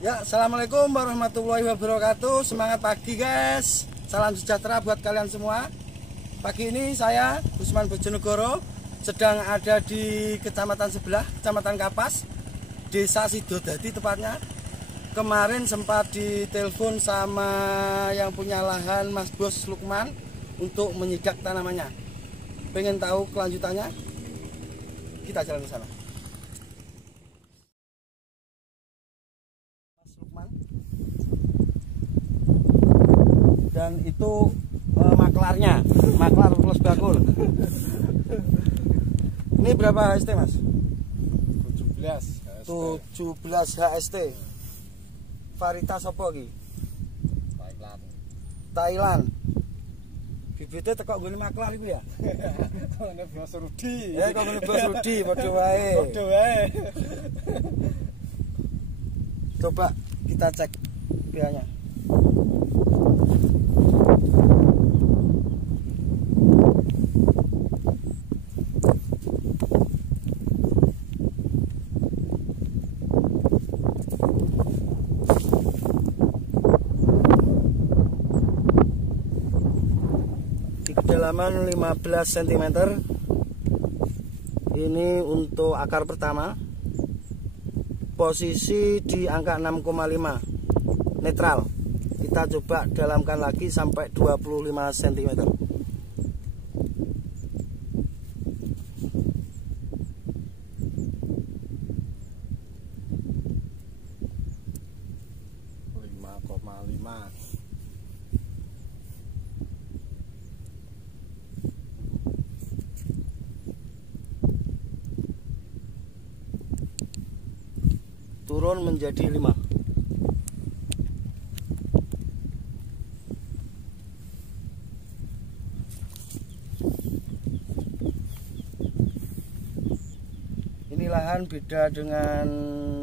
Ya, assalamualaikum warahmatullahi wabarakatuh. Semangat pagi guys. Salam sejahtera buat kalian semua. Pagi ini saya Usman Bojonegoro sedang ada di kecamatan sebelah, Kecamatan Kapas, Desa Sidodadi tepatnya. Kemarin sempat ditelepon sama yang punya lahan Mas Bos Lukman untuk menyidak tanamannya. Pengen tahu kelanjutannya? Kita jalan ke sana. Mas Lukman. Dan itu maklarnya, maklar plus bakul. Ini berapa HST Mas? 17 HST. Varietas apa iki? Thailand. Bibitnya tekok nggone maklar iku ya? Ngene Bos Rudi. Ya kok ngene Bos Rudi padha wae. Padha wae. Coba kita cek pH-nya. Kedalaman 15 cm. Ini untuk akar pertama. Posisi di angka 6,5 netral. Kita coba dalamkan lagi sampai 25 cm. Turun menjadi 5. Ini lahan beda dengan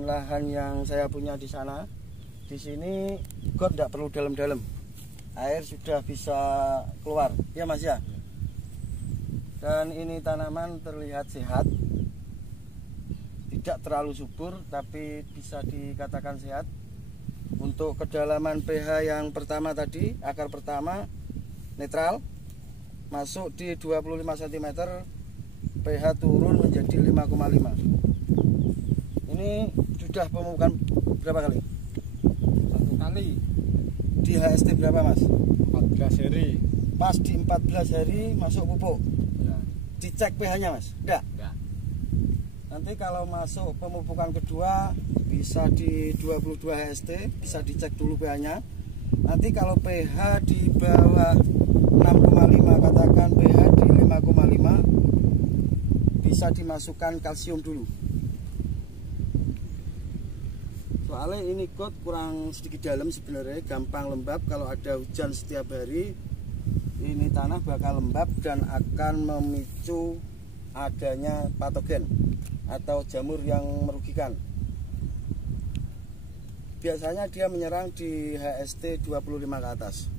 lahan yang saya punya di sana. Di sini got tidak perlu dalam-dalam, air sudah bisa keluar, ya Mas ya. Dan ini tanaman terlihat sehat. Tidak terlalu subur tapi bisa dikatakan sehat. Untuk kedalaman pH yang pertama tadi, akar pertama netral, masuk di 25 cm, pH turun menjadi 5,5. Ini sudah pemupukan berapa kali? 1 kali. Di HST berapa Mas? 14 hari. Pas di 14 hari masuk pupuk. Ya. Dicek pH-nya Mas? Enggak? Enggak. Nanti kalau masuk pemupukan kedua bisa di 22 HST, bisa dicek dulu pH-nya. Nanti kalau pH di bawah 6,5, katakan pH di 5,5, bisa dimasukkan kalsium dulu. Soalnya ini got kurang sedikit dalam sebenarnya, gampang lembab. Kalau ada hujan setiap hari, ini tanah bakal lembab dan akan memicu adanya patogen atau jamur yang merugikan. Biasanya dia menyerang di HST 25 ke atas.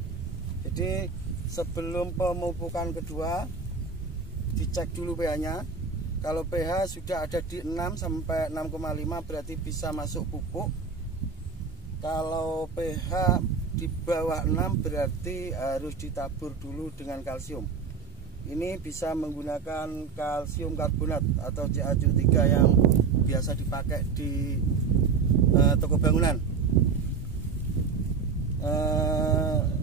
Jadi sebelum pemupukan kedua dicek dulu pH-nya. Kalau pH sudah ada di 6 sampai 6,5 berarti bisa masuk pupuk. Kalau pH di bawah 6 berarti harus ditabur dulu dengan kalsium. Ini bisa menggunakan kalsium karbonat atau CaCO3 yang biasa dipakai di toko bangunan.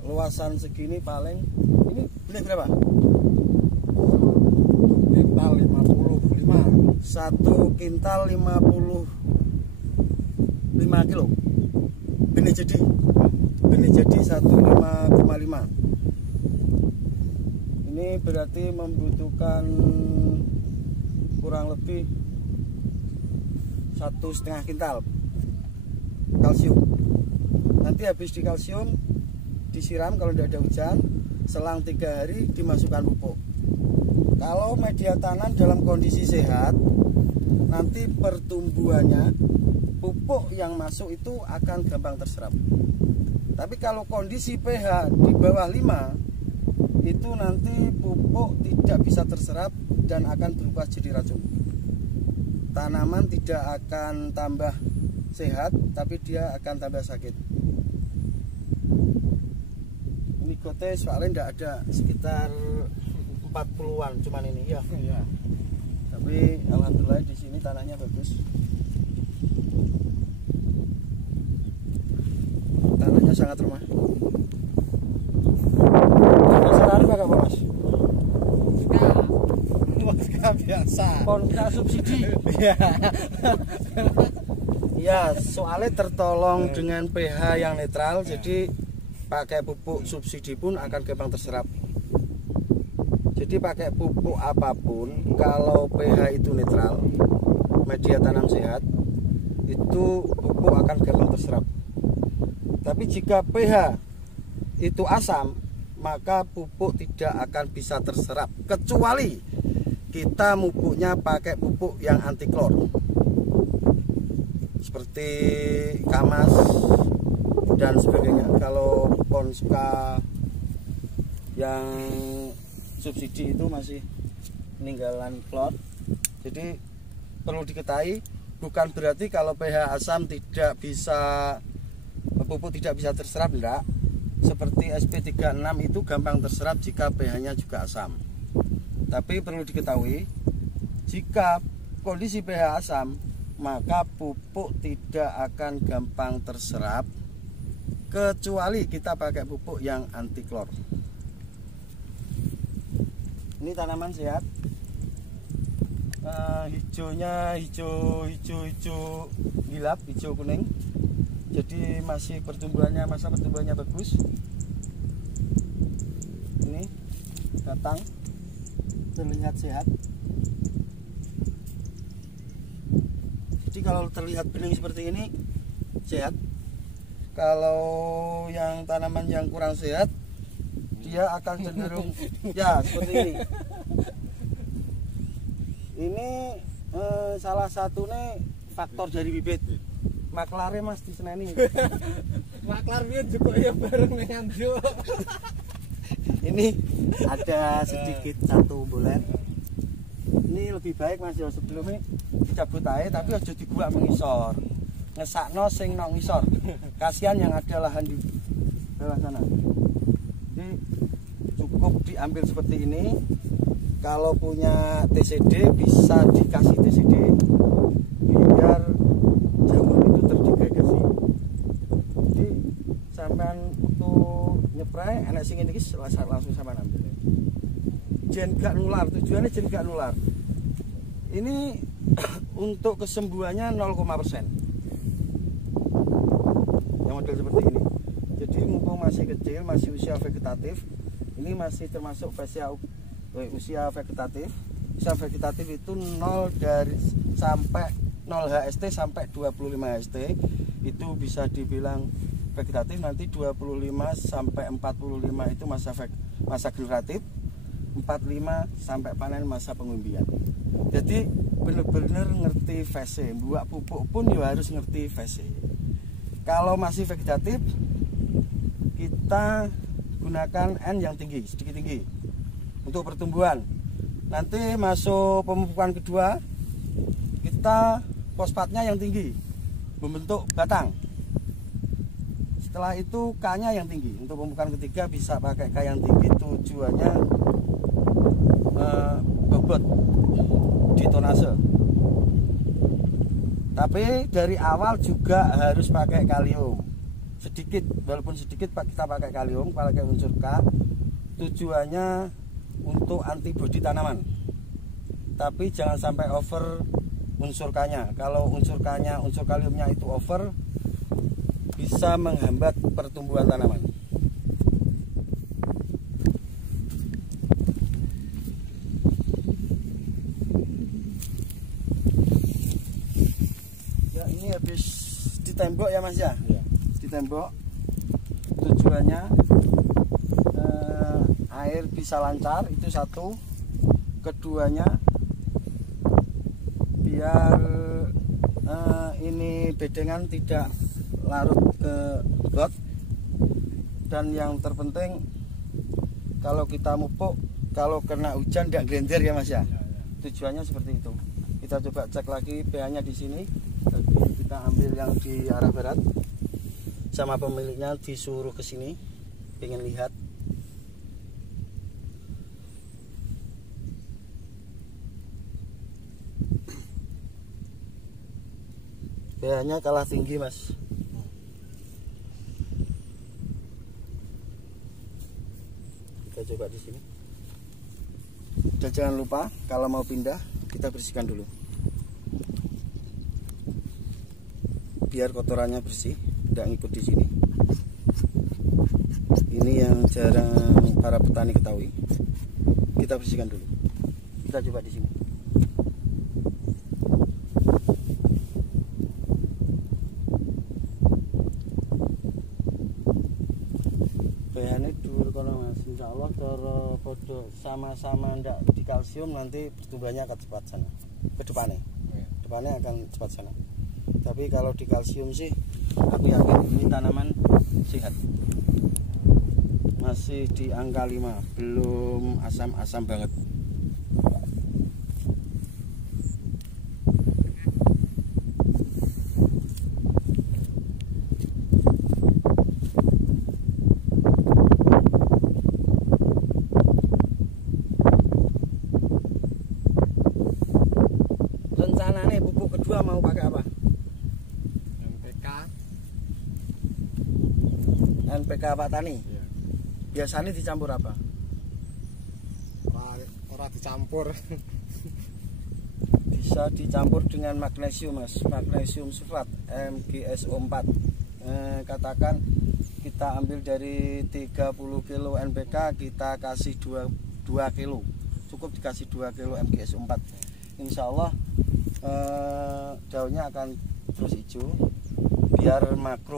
Luasan segini paling, ini benih berapa? Kintal 55. 1 kintal 55 kilo. Benih jadi 1,5,5. Ini berarti membutuhkan kurang lebih 1,5 kintal kalsium. Nanti habis di kalsium disiram kalau tidak ada hujan, selang 3 hari dimasukkan pupuk. Kalau media tanam dalam kondisi sehat, nanti pertumbuhannya pupuk yang masuk itu akan gampang terserap. Tapi kalau kondisi pH di bawah 5, itu nanti pupuk tidak bisa terserap dan akan berubah jadi racun. Tanaman tidak akan tambah sehat, tapi dia akan tambah sakit. Ini gote soalnya tidak ada, sekitar 40-an cuman ini ya. Iya. Tapi alhamdulillah di sini tanahnya bagus. Tanahnya sangat remah. Sekarang pakai apa, Mas? Warga biasa. Kontrak subsidi. Iya. Ya, soalnya tertolong dengan pH yang netral, jadi pakai pupuk subsidi pun akan gampang terserap. Jadi pakai pupuk apapun, kalau pH itu netral, media tanam sehat, itu pupuk akan gampang terserap. Tapi jika pH itu asam, maka pupuk tidak akan bisa terserap, kecuali kita pupuknya pakai pupuk yang anti klor, seperti Kamas dan sebagainya. Kalau Ponska yang subsidi itu masih peninggalan klor. Jadi perlu diketahui, bukan berarti kalau pH asam tidak bisa, pupuk tidak bisa terserap, enggak. Seperti SP36 itu gampang terserap jika pH-nya juga asam. Tapi perlu diketahui, jika kondisi pH asam, maka pupuk tidak akan gampang terserap, kecuali kita pakai pupuk yang anti klor. Ini tanaman sehat. Hijaunya hijau gilap, hijau kuning. Jadi masih pertumbuhannya, masa pertumbuhannya bagus. Ini batang terlihat sehat. Jadi kalau terlihat bening seperti ini sehat. Kalau yang tanaman yang kurang sehat, dia akan cenderung ya seperti ini. Ini salah satu nih faktor dari bibit. Maklare Mas di Seneni. Maklar piye juga ya bareng dengan Jo. Ini ada sedikit satu bulan. Ini lebih baik Mas ya, sebelumnya dicabut aja, tapi aja dibuat mengisor. Ngesakno sing nang ngisor. Kasihan yang ada lahan di bawah sana. Jadi cukup diambil seperti ini. Kalau punya TCD bisa dikasih TCD biar jamur itu terdegradasi. Jadi sampean untuk nyepray enak sing iki langsung sampean ambil. Jen gak nular, tujuannya jen gak nular. Ini untuk kesembuhannya 0,%. Yang model seperti ini. Jadi mumpung masih kecil, masih usia vegetatif, ini masih termasuk usia vegetatif. Usia vegetatif itu 0 HST sampai 25 HST. Itu bisa dibilang vegetatif. Nanti 25 sampai 45 itu masa generatif. 45 sampai panen masa pengumbian. Jadi benar-benar ngerti fase. Buat pupuk pun juga harus ngerti fase. Kalau masih vegetatif, kita gunakan N yang tinggi, sedikit tinggi untuk pertumbuhan. Nanti masuk pemupukan kedua, kita fosfatnya yang tinggi membentuk batang. Setelah itu K-nya yang tinggi. Untuk pemupukan ketiga bisa pakai K yang tinggi, tujuannya bobot ditonase. Tapi dari awal juga harus pakai kalium sedikit, walaupun sedikit kita pakai kalium, pakai unsur K. Tujuannya untuk antibodi tanaman. Tapi jangan sampai over unsur K-nya. Kalau unsur K-nya, unsur kaliumnya itu over, bisa menghambat pertumbuhan tanaman. Ya, ini habis ditembok ya Mas ya? Iya. Ditembok. Tujuannya air bisa lancar, itu satu. Keduanya biar ini bedengan tidak larut ke got. Dan yang terpenting, kalau kita mupuk, kalau kena hujan tidak glender ya Mas ya. Tujuannya seperti itu. Kita coba cek lagi pH-nya di sini. Kita ambil yang yang di arah barat, sama pemiliknya disuruh ke sini pengen lihat. pH-nya kalah tinggi, Mas. Kita coba di sini. Dan jangan lupa kalau mau pindah kita bersihkan dulu, biar kotorannya bersih, tidak ngikut di sini. Ini yang jarang para petani ketahui. Kita bersihkan dulu. Kita coba di sini. pH-nya dulu kalau Mas, insya Allah kalau podo sama-sama ndak di kalsium nanti pertumbuhannya akan cepat sana. Depannya akan cepat sana. Tapi kalau di kalsium sih aku yakin ini tanaman sehat. Masih di angka 5, belum asam-asam banget. Rencananya pupuk kedua mau pakai apa? NPK Pak Tani. Iya. Biasanya dicampur apa? Ora dicampur. Bisa dicampur dengan magnesium, Mas. Magnesium sulfat MgSO4. Katakan kita ambil dari 30 kilo NPK, kita kasih 2 kilo. Cukup dikasih 2 kilo MgSO4. Insya Allah daunnya akan terus hijau, biar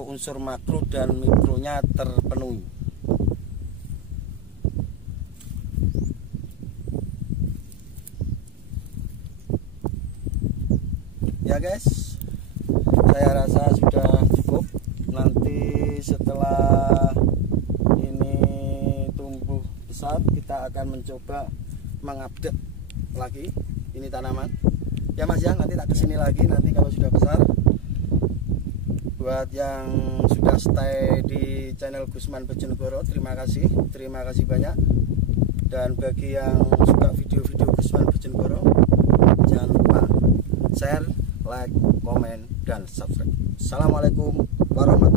unsur makro dan mikronya terpenuhi. Ya guys, saya rasa sudah cukup. Nanti setelah ini tumbuh besar, kita akan mencoba mengupdate lagi ini tanaman. Ya Mas ya, nanti tak kesini lagi nanti kalau sudah besar. Buat yang sudah stay di channel Gusman Bojonegoro, terima kasih banyak. Dan bagi yang suka video-video Gusman Bojonegoro, jangan lupa share, like, komen, dan subscribe. Assalamualaikum warahmatullahi wabarakatuh.